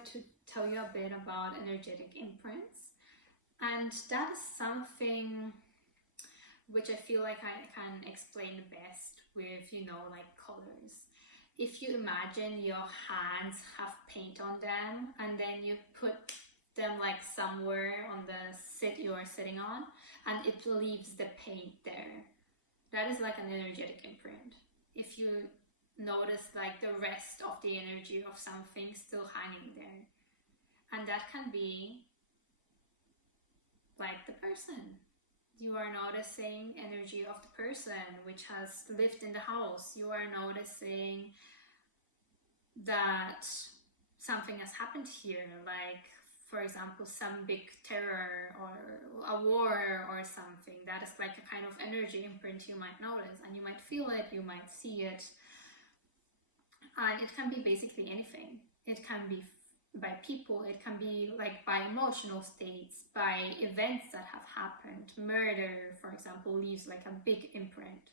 wanted to tell you a bit about energetic imprints. And that is something which I feel like I can explain best with, like colors. If you imagine your hands have paint on them and then you put them like somewhere on the sit you are sitting on and it leaves the paint there. That is like an energetic imprint. If you notice like the rest of the energy of something still hanging there. And that can be like the person. You are noticing energy of the person which has lived in the house. You are noticing that something has happened here, like for example some big terror or a war or something. That is like a kind of energy imprint you might notice, and you might feel it, you might see it. And it can be basically anything. It can be by people, it can be like by emotional states, by events that have happened. Murder, for example, leaves like a big imprint.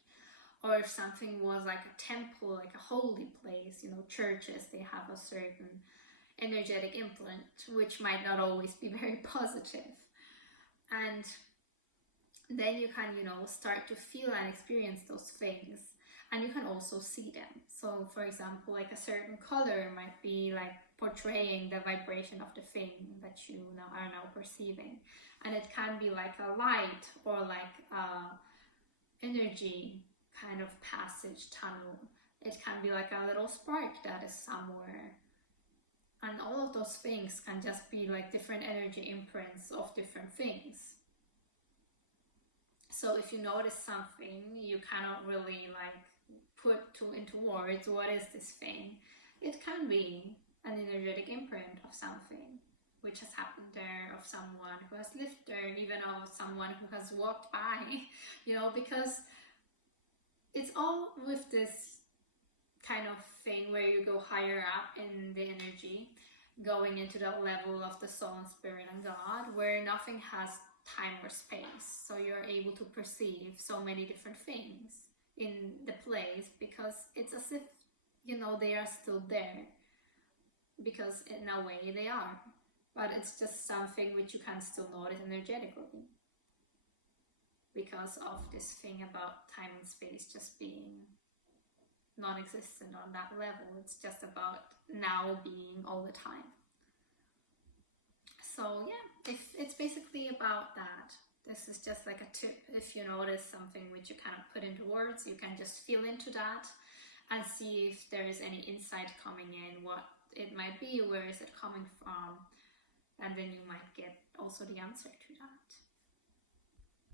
Or if something was like a temple, like a holy place, churches, they have a certain energetic imprint, which might not always be very positive. And then you can, start to feel and experience those things. And you can also see them. So for example, like a certain color might be like portraying the vibration of the thing that you are now perceiving. And it can be like a light or like a energy kind of passage tunnel. It can be like a little spark that is somewhere. And all of those things can just be like different energy imprints of different things. So if you notice something, you cannot really like put into words, what is this thing? It can be an energetic imprint of something which has happened there, of someone who has lived there, even of someone who has walked by, because it's all with this kind of thing where you go higher up in the energy, going into that level of the soul and spirit and God, where nothing has time or space. So you're able to perceive so many different things in the place, because it's as if, they are still there. Because in a way they are. But it's just something which you can still notice energetically. Because of this thing about time and space just being non-existent on that level. It's just about now being all the time. So yeah, it's basically about that. This is just like a tip. If you notice something which you cannot put into words, you can just feel into that and see if there is any insight coming in, what it might be, where is it coming from, and then you might get also the answer to that.